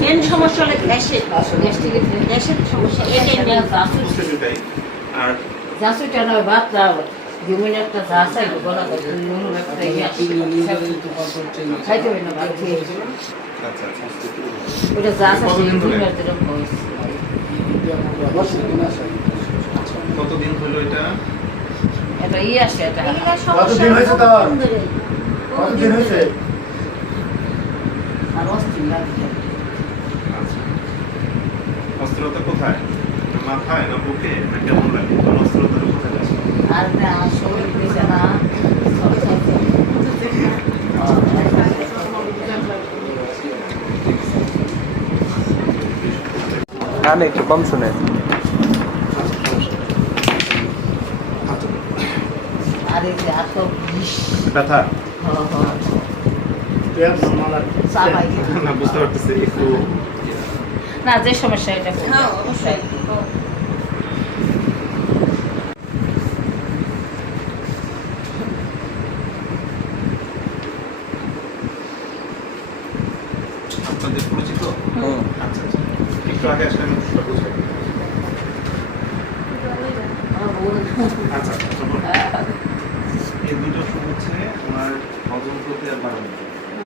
Main সমস্যা হলো গ্যাসের গ্যাসের সমস্যা এটাই মেন আর জাসুটা নয় বাচ্চা জমিন একটা জাস আছে বলা যায় নুন একটা খাইতে হবে না বাচ্চা আচ্ছা আচ্ছা ওটা জাস আছে জমিনের যেরকম কতদিন হলো এটা? এটা আসে এটা কতদিন হয়েছে তার কতদিন হয়েছে আর অস্থির লাগছে আচ্ছা অস্ত্রতা কোথায়? মাথায় না বুকে না কেমন লাগে? অস্ত্রতাটা কোথায় আছে? আর না শরীর দিছে না গান একটু কম শুনে আর এই যে এত বিষ ব্যথা চাপাই না বুঝতে পারতেছি একটু না যে সমস্যা এটা হ্যাঁ অবশ্যই আপনাদের পরিচিত? আচ্ছা আচ্ছা একটু আগে আসলে আমি বুঝতে বুঝতে আচ্ছা এই দুটো হচ্ছে আমার হজম করতে আর বাড়ানো